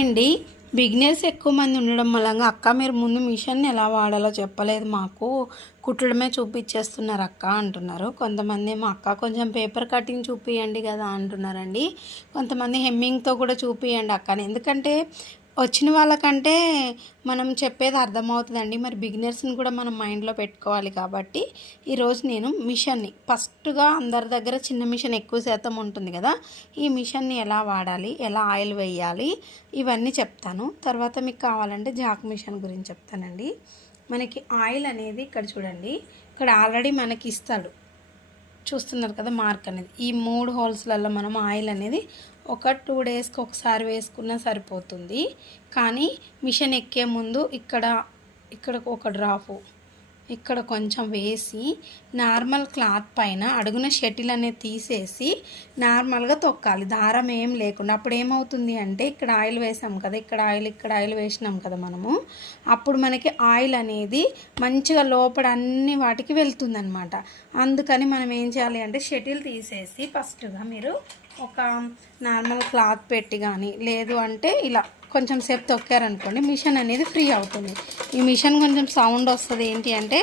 అండి బిగినర్స్ ఎక్కువ మంది ఉండడం వల్ల అక్క మీరు ముందు మిషన్ ఎలా వాడాలో చెప్పలేదు మాకు. కుట్టడమే చూపించేస్తున్నారు అక్క అంటున్నారు. కొంతమంది మా అక్క కొంచెం పేపర్ కటింగ్ చూపియండి కదా అంటున్నారండి. కొంతమంది హెమ్మింగ్తో కూడా చూపియండి అక్క ఎందుకంటే వచ్చిన వాళ్ళకంటే మనం చెప్పేది అర్థమవుతుందండి. మరి బిగినర్స్ని కూడా మనం మైండ్లో పెట్టుకోవాలి కాబట్టి ఈరోజు నేను మిషన్ని ఫస్ట్గా అందరి దగ్గర చిన్న మిషన్ ఎక్కువ శాతం ఉంటుంది కదా ఈ మిషన్ని ఎలా వాడాలి ఎలా ఆయిల్ వేయాలి ఇవన్నీ చెప్తాను. తర్వాత మీకు కావాలంటే జాక్ మిషన్ గురించి చెప్తానండి. మనకి ఆయిల్ అనేది ఇక్కడ చూడండి ఇక్కడ ఆల్రెడీ మనకి ఇస్తాడు. చూస్తున్నారు కదా మార్క్ అనేది. ఈ మూడు హోల్స్లలో మనం ఆయిల్ అనేది ఒక టూ డేస్కి ఒకసారి వేసుకున్నా సరిపోతుంది. కానీ మిషన్ ఎక్కే ముందు ఇక్కడ ఇక్కడ ఒక డ్రాపు ఇక్కడ కొంచెం వేసి నార్మల్ క్లాత్ పైన అడుగున షటిల్ అనేది తీసేసి నార్మల్గా తొక్కాలి. దారం ఏం లేకుండా. అప్పుడు ఏమవుతుంది అంటే ఇక్కడ ఆయిల్ వేసాం కదా ఇక్కడ ఆయిల్ ఇక్కడ ఆయిల్ వేసినాం కదా మనము. అప్పుడు మనకి ఆయిల్ అనేది మంచిగా లోపల అన్ని వాటికి వెళ్తుందనమాట అందుకని మనం ఏం చేయాలి అంటే షటిల్ తీసేసి ఫస్ట్గా మీరు ఒక నార్మల్ క్లాత్ పెట్టి కానీ లేదు అంటే ఇలా కొంచెం సేపు తొక్కారనుకోండి మిషన్ అనేది ఫ్రీ అవుతుంది. ఈ మిషన్ కొంచెం సౌండ్ వస్తుంది ఏంటి అంటే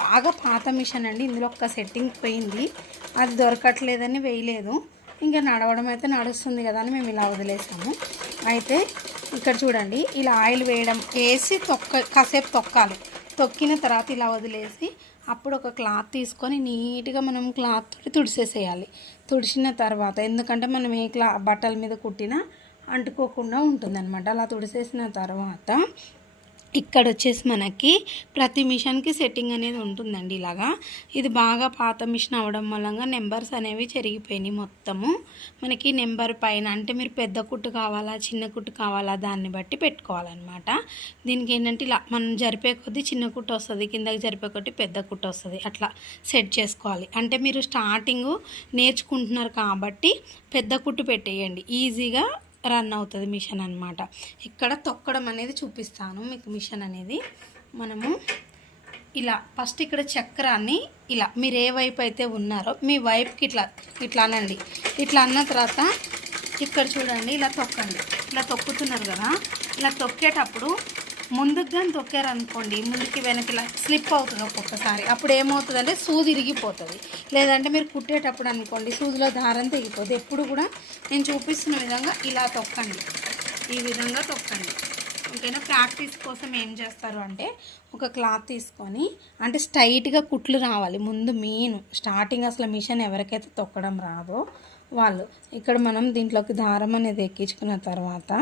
బాగా పాత మిషన్ అండి. ఇందులో ఒక్క సెట్టింగ్ పోయింది. అది దొరకట్లేదని వేయలేదు. ఇంకా నడవడం అయితే నడుస్తుంది కదా అని మేము ఇలా వదిలేసాము. అయితే ఇక్కడ చూడండి ఇలా ఆయిల్ వేయడం వేసి తొక్క కాసేపు తొక్కాలి. తొక్కిన తర్వాత ఇలా వదిలేసి అప్పుడు ఒక క్లాత్ తీసుకొని నీట్గా మనం క్లాత్ తోటి తుడిసేసేయాలి. తుడిచిన తర్వాత ఎందుకంటే మనం ఏ క్లా బట్టల మీద కుట్టినా అంటుకోకుండా ఉంటుందన్నమాట. అలా తుడిసేసిన తర్వాత ఇక్కడ వచ్చేసి మనకి ప్రతి మిషన్కి సెట్టింగ్ అనేది ఉంటుందండి ఇలాగా. ఇది బాగా పాత మిషన్ అవడం వల్ల నెంబర్స్ అనేవి చెరిగిపోయినాయి మొత్తము. మనకి నెంబర్ పైన అంటే మీరు పెద్ద కుట్టు కావాలా చిన్న కుట్టు కావాలా దాన్ని బట్టి పెట్టుకోవాలన్నమాట. దీనికి ఏంటంటే ఇలా మనం జరిపే కొద్దీ చిన్న కుట్టు వస్తుంది కిందకి జరిపే కొద్దీ పెద్ద కుట్టు వస్తుంది. అట్లా సెట్ చేసుకోవాలి. అంటే మీరు స్టార్టింగ్ నేర్చుకుంటున్నారు కాబట్టి పెద్ద కుట్టు పెట్టేయండి. ఈజీగా రన్ అవుతుంది మిషన్ అనమాట ఇక్కడ తొక్కడం అనేది చూపిస్తాను మీకు మిషన్ అనేది. మనము ఇలా ఫస్ట్ ఇక్కడ చక్రాన్ని ఇలా మీరు ఏ వైపు అయితే ఉన్నారో మీ వైపుకి ఇట్లా ఇట్లా అనండి. ఇట్లా అన్న తర్వాత ఇక్కడ చూడండి ఇలా తొక్కండి. ఇలా తొక్కుతున్నారు కదా ఇలా తొక్కేటప్పుడు ముందుకు కానీ తొక్కారనుకోండి ముందుకి వెనక్కి ఇలా స్లిప్ అవుతుంది ఒక్కొక్కసారి. అప్పుడు ఏమవుతుందంటే సూది ఇరిగిపోతుంది. లేదంటే మీరు కుట్టేటప్పుడు అనుకోండి సూదిలో దారం తెగిపోతుంది ఎప్పుడు కూడా నేను చూపిస్తున్న విధంగా ఇలా తొక్కండి. ఈ విధంగా తొక్కండి. ఓకేనా? ప్రాక్టీస్ కోసం ఏం చేస్తారు అంటే ఒక క్లాత్ తీసుకొని అంటే స్ట్రైట్గా కుట్లు రావాలి. ముందు మెయిన్ స్టార్టింగ్ అసలు మిషన్ ఎవరికైతే తొక్కడం రాదో వాళ్ళు. ఇక్కడ మనం దీంట్లోకి దారం అనేది ఎక్కించుకున్న తర్వాత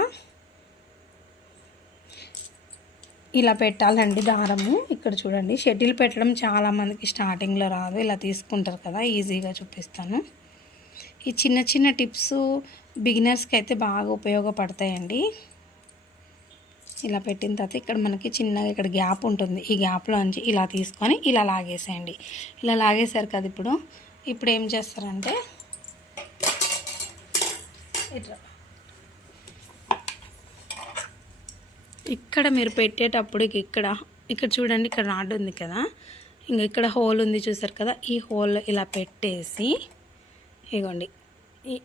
ఇలా పెట్టాలండి దారము. ఇక్కడ చూడండి షటిల్ పెట్టడం చాలామందికి స్టార్టింగ్లో రాదు. ఇలా తీసుకుంటారు కదా ఈజీగా చూపిస్తాను. ఈ చిన్న చిన్న టిప్స్ బిగినర్స్కి అయితే బాగా ఉపయోగపడతాయండి. ఇలా పెట్టిన తర్వాత ఇక్కడ మనకి చిన్నగా ఇక్కడ గ్యాప్ ఉంటుంది. ఈ గ్యాప్లో నుంచి ఇలా తీసుకొని ఇలా లాగేసేయండి. ఇలా లాగేశారు కదా ఇప్పుడు. ఇప్పుడు ఏం చేస్తారంటే ఇట్లా. ఇక్కడ మీరు పెట్టేటప్పుడు ఇక్కడ ఇక్కడ చూడండి ఇక్కడ రాడ్ ఉంది కదా. ఇంకా ఇక్కడ హోల్ ఉంది చూసారు కదా? ఈ హోల్ ఇలా పెట్టేసి ఇగోండి.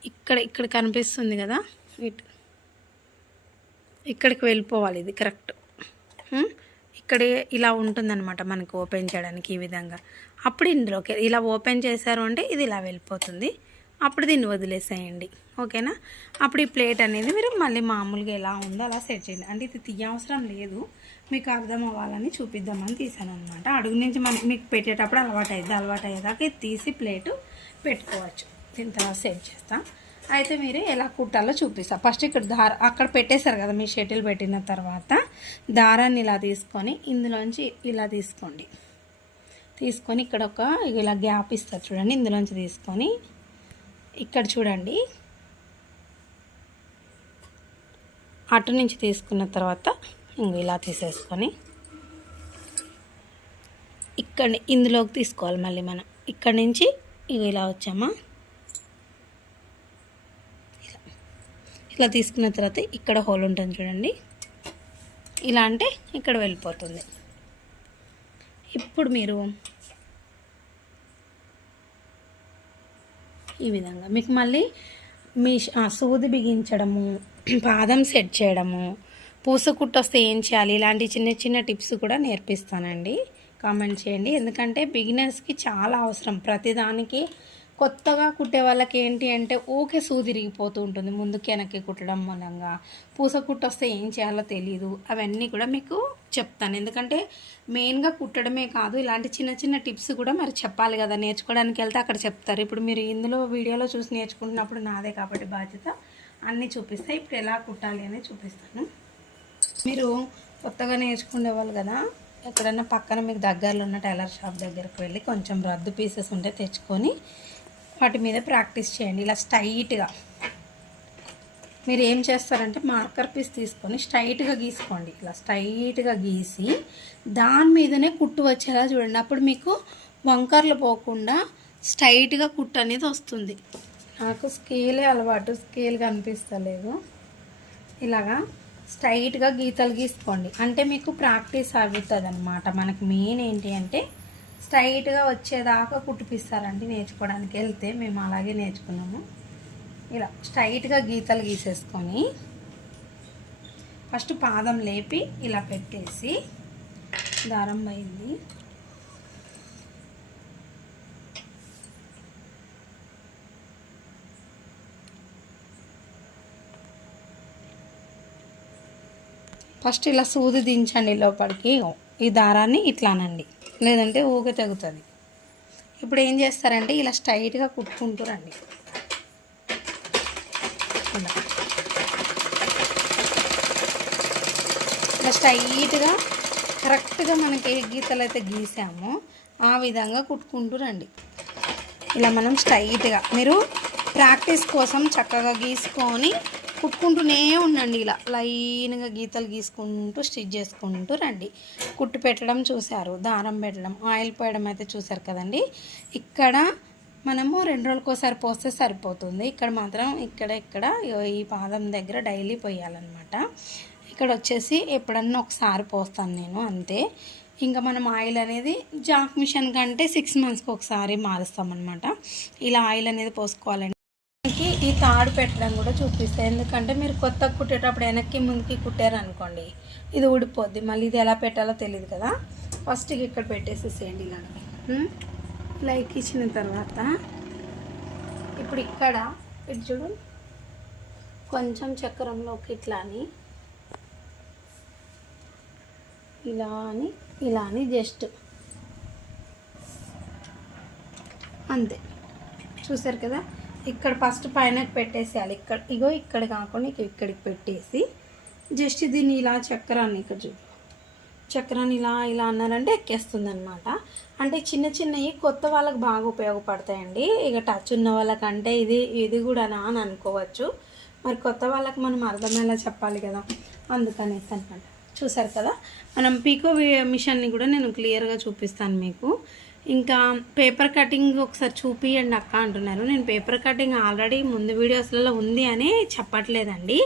ఇక్కడ ఇక్కడ కనిపిస్తుంది కదా? ఇటు. ఇక్కడికి వెళ్ళిపోవాలి ఇది కరెక్ట్. ఇక్కడే ఇలా ఉంటుందన్నమాట మనకు ఓపెన్ చేయడానికి ఈ విధంగా. అప్పుడు ఇందులోకి ఇలా ఓపెన్ చేశారు అంటే ఇది ఇలా వెళ్ళిపోతుంది. అప్పుడు దీన్ని వదిలేసేయండి. ఓకేనా? అప్పుడు ఈ ప్లేట్ అనేది మీరు మళ్ళీ మామూలుగా ఎలా ఉందో అలా సెట్ చేయండి. అంటే ఇది తీయవసరం లేదు. మీకు అర్థం అవ్వాలని చూపిద్దామని తీసాను అనమాట అడుగు నుంచి మనకి మీకు పెట్టేటప్పుడు అలవాటు అయ్యింది అలవాటు అయ్యేదాకా ఇది తీసి ప్లేటు పెట్టుకోవచ్చు. దీని తర్వాత సెట్ చేస్తాం. అయితే మీరు ఎలా కుట్టాలో చూపిస్తాను ఫస్ట్ ఇక్కడ దార అక్కడ పెట్టేశారు కదా మీ షటిల్ పెట్టిన తర్వాత. దారాన్ని ఇలా తీసుకొని ఇందులోంచి ఇలా తీసుకోండి. తీసుకొని ఇక్కడ ఒక ఇలా గ్యాప్ ఇస్తారు చూడండి. ఇందులోంచి తీసుకొని ఇక్కడ చూడండి. అటు నుంచి తీసుకున్న తర్వాత ఇంక ఇలా తీసేసుకొని ఇక్కడ ఇందులోకి తీసుకోవాలి మళ్ళీ మనం. ఇక్కడ నుంచి ఇవి ఇలా వచ్చామా? ఇలా ఇలా తీసుకున్న తర్వాత ఇక్కడ హోల్ ఉంటుంది చూడండి. ఇలా అంటే ఇక్కడ వెళ్ళిపోతుంది. ఇప్పుడు మీరు ఈ విధంగా. మీకు మళ్ళీ మీ సూది బిగించడము పాదం సెట్ చేయడము పూస కుట్టు వస్తే ఏం చేయాలి? ఇలాంటి చిన్న చిన్న టిప్స్ కూడా నేర్పిస్తానండి. కామెంట్ చేయండి. ఎందుకంటే బిగినర్స్కి చాలా అవసరం. ప్రతిదానికి కొత్తగా కుట్టే వాళ్ళకి ఏంటి అంటే ఊకే సూ తిరిగిపోతూ ఉంటుంది. ముందుకి వెనక్కి కుట్టడం మూలంగా. పూస కుట్టు వస్తే ఏం చేయాలో తెలియదు అవన్నీ కూడా మీకు చెప్తాను. ఎందుకంటే మెయిన్గా కుట్టడమే కాదు ఇలాంటి చిన్న చిన్న టిప్స్ కూడా మరి చెప్పాలి కదా. నేర్చుకోవడానికి వెళ్తే అక్కడ చెప్తారు. ఇప్పుడు మీరు ఇందులో వీడియోలో చూసి నేర్చుకుంటున్నప్పుడు నాదే కాబట్టి బాధ్యత. అన్నీ చూపిస్తాయి ఇప్పుడు ఎలా కుట్టాలి అనేది చూపిస్తాను. మీరు కొత్తగా నేర్చుకునే వాళ్ళు కదా ఎక్కడన్నా పక్కన మీకు దగ్గరలో ఉన్న టైలర్ షాప్ దగ్గరకు వెళ్ళి కొంచెం రద్దు పీసెస్ ఉంటే తెచ్చుకొని వాటి మీద ప్రాక్టీస్ చేయండి. ఇలా స్ట్రైట్గా. మీరు ఏం చేస్తారంటే మార్కర్ పీస్ తీసుకొని స్ట్రైట్గా గీసుకోండి. ఇలా స్ట్రైట్గా గీసి దాని మీదనే కుట్టు వచ్చేలా చూడండి. అప్పుడు మీకు వంకర్లు పోకుండా స్ట్రైట్గా కుట్టు అనేది వస్తుంది. నాకు స్కేలే అలవాటు. స్కేల్ కనిపిస్తలేదు. ఇలాగా స్ట్రైట్గా గీతలు గీసుకోండి. అంటే మీకు ప్రాక్టీస్ అవుతుంది అనమాట మనకి మెయిన్ ఏంటి అంటే స్ట్రైట్గా వచ్చేదాకా కుట్టిపిస్తారండి నేర్చుకోవడానికి. వెళ్తే మేము అలాగే నేర్చుకున్నాము. ఇలా స్ట్రైట్గా గీతలు గీసేసుకొని ఫస్ట్ పాదం లేపి ఇలా పెట్టేసి దారం పోయింది ఫస్ట్ ఇలా సూది దించండి లోపలికి. ఈ దారాన్ని ఇట్లానండి. లేదంటే ఊగ తెగుతుంది. ఇప్పుడు ఏం చేస్తారంటే ఇలా స్ట్రైట్గా కుట్టుకుంటూ రండి. ఇలా ఇలా స్ట్రైట్గా కరెక్ట్గా మనకి ఏ గీతలు అయితే గీసామో ఆ విధంగా కుట్టుకుంటూ రండి. ఇలా మనం స్ట్రైట్గా మీరు ప్రాక్టీస్ కోసం చక్కగా గీసుకొని కుట్టుకుంటూనే ఉండండి ఇలా లైన్గా గీతలు గీసుకుంటూ స్టిచ్ చేసుకుంటూ రండి. కుట్టు పెట్టడం చూశారు దారం పెట్టడం ఆయిల్ పోయడం అయితే చూశారు కదండి. ఇక్కడ మనము రెండు రోజులకోసారి పోస్తే సరిపోతుంది. ఇక్కడ మాత్రం ఇక్కడ ఇక్కడ ఈ పాదం దగ్గర డైలీ పోయాలన్నమాట. ఇక్కడ వచ్చేసి ఎప్పుడన్నా ఒకసారి పోస్తాను నేను అంతే. ఇంకా మనం ఆయిల్ అనేది జాక్ మిషన్ కంటే సిక్స్ మంత్స్కి ఒకసారి మారుస్తామన్నమాట. ఇలా ఆయిల్ అనేది పోసుకోవాలండి తాడు పెట్టడం కూడా చూపిస్తాయి. ఎందుకంటే మీరు కొత్త కుట్టేటప్పుడు వెనక్కి ముందుకి కుట్టారనుకోండి ఇది ఊడిపోద్ది. మళ్ళీ ఇది ఎలా పెట్టాలో తెలియదు కదా. ఫస్ట్ ఇక్కడ పెట్టేసేసేయండి ఇలా లైక్ ఇలా ఎక్కించిన తర్వాత ఇప్పుడు ఇక్కడ ఇటు చూడు కొంచెం చక్రంలోకి ఇట్లా అని ఇలా అని ఇలా అని జస్ట్ అంతే. చూసారు కదా? ఇక్కడ ఫస్ట్ పైన పెట్టేసేయాలి. ఇక్కడ ఇగో ఇక్కడ కాకుండా ఇక ఇక్కడికి పెట్టేసి జస్ట్ దీన్ని ఇలా చక్రాన్ని ఇక్కడ చూ చక్రాన్ని ఇలా ఇలా అన్నారంటే ఎక్కేస్తుంది అనమాట అంటే చిన్న చిన్నవి కొత్త వాళ్ళకి బాగా ఉపయోగపడతాయండి. ఇక టచ్ ఉన్న వాళ్ళకంటే ఇది ఇది కూడానా అని అనుకోవచ్చు. మరి కొత్త వాళ్ళకి మనం అర్థమయ్యేలా చెప్పాలి కదా. అందుకనేసి అనమాట చూసారు కదా? మనం పీకో మిషన్ని కూడా నేను క్లియర్గా చూపిస్తాను మీకు. ఇంకా పేపర్ కటింగ్ ఒకసారి చూపియండి అక్క అంటున్నారు. నేను పేపర్ కటింగ్ ఆల్రెడీ ముందు వీడియోస్లలో ఉంది అని చెప్పట్లేదండి.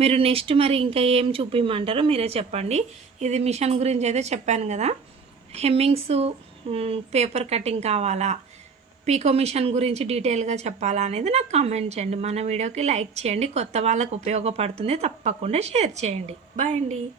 మీరు నెక్స్ట్ మరి ఇంకా ఏం చూపించమంటారో మీరే చెప్పండి. ఇది మిషన్ గురించి అయితే చెప్పాను కదా. హెమ్మింగ్స్ పేపర్ కటింగ్ కావాలా? పీకో మిషన్ గురించి డీటెయిల్గా చెప్పాలా అనేది నాకు కామెంట్ చేయండి. మన వీడియోకి లైక్ చేయండి. కొత్త వాళ్ళకు ఉపయోగపడుతుంది. తప్పకుండా షేర్ చేయండి. బాయ్ అండి.